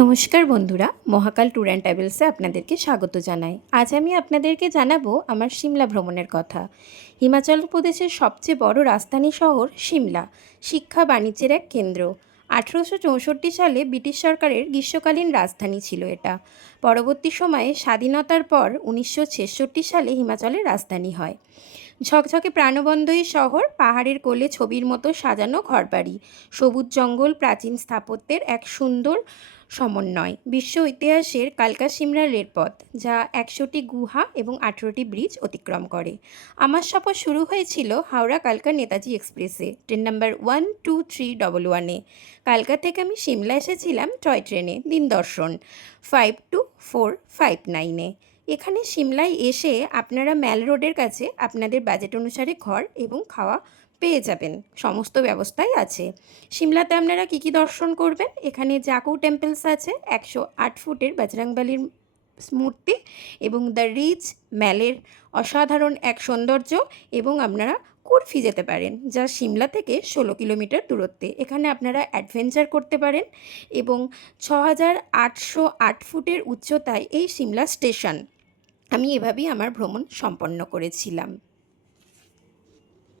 নমস্কার বন্ধুরা, মহাকাল tour and ট্রাভেলসে আপনাদেরকে স্বাগত জানাই। আজ আমি আপনাদেরকে জানাবো আমার সিমলা ভ্রমণের কথা। হিমাচল প্রদেশের সবচেয়ে বড় রাজধানী শহর সিমলা, শিক্ষা বাণিজ্যের এক কেন্দ্র। 1864 সালে ব্রিটিশ সরকারের গ্রীষ্মকালীন রাজধানী ছিল এটা। পরবর্তী সময়ে স্বাধীনতার পর 1966 সালে হিমাচলের রাজধানী হয়। ঝকঝকে প্রাণবন্ত এই শহর, পাহাড়ের কোলে ছবির মতো সাজানো ঘরবাড়ি, সবুজ জঙ্গল, প্রাচীন স্থাপত্যের এক সুন্দর সমন্বয়। বিশ্ব ইতিহাসের কালকা সিমলা রেলপথ, যা 100টি গুহা এবং 18টি ব্রিজ অতিক্রম করে। আমার সফর শুরু হয়েছিল হাওড়া কালকা নেতাজি এক্সপ্রেসে, ট্রেন নাম্বার 12311-এ। কালকা থেকে আমি সিমলা এসেছিলাম টয় ট্রেনে, দিন দর্শন 52459-এ। এখানে সিমলায় এসে আপনারা ম্যাল রোডের কাছে আপনাদের বাজেট অনুসারে ঘর এবং খাওয়া পেয়ে যাবেন, সমস্ত ব্যবস্থাই আছে। সিমলাতে আপনারা কী কী দর্শন করবেন? এখানে জাকু টেম্পলস আছে, 108 ফুটের বজরংবলির মূর্তি, এবং দ্য রিচ ম্যালের অসাধারণ এক সৌন্দর্য, এবং আপনারা কুর্ফি যেতে পারেন, যা সিমলা থেকে 16 কিলোমিটার দূরত্বে। এখানে আপনারা অ্যাডভেঞ্চার করতে পারেন, এবং 6808 ফুটের উচ্চতায় এই সিমলা স্টেশন। আমি এভাবেই আমার ভ্রমণ সম্পন্ন করেছিলাম।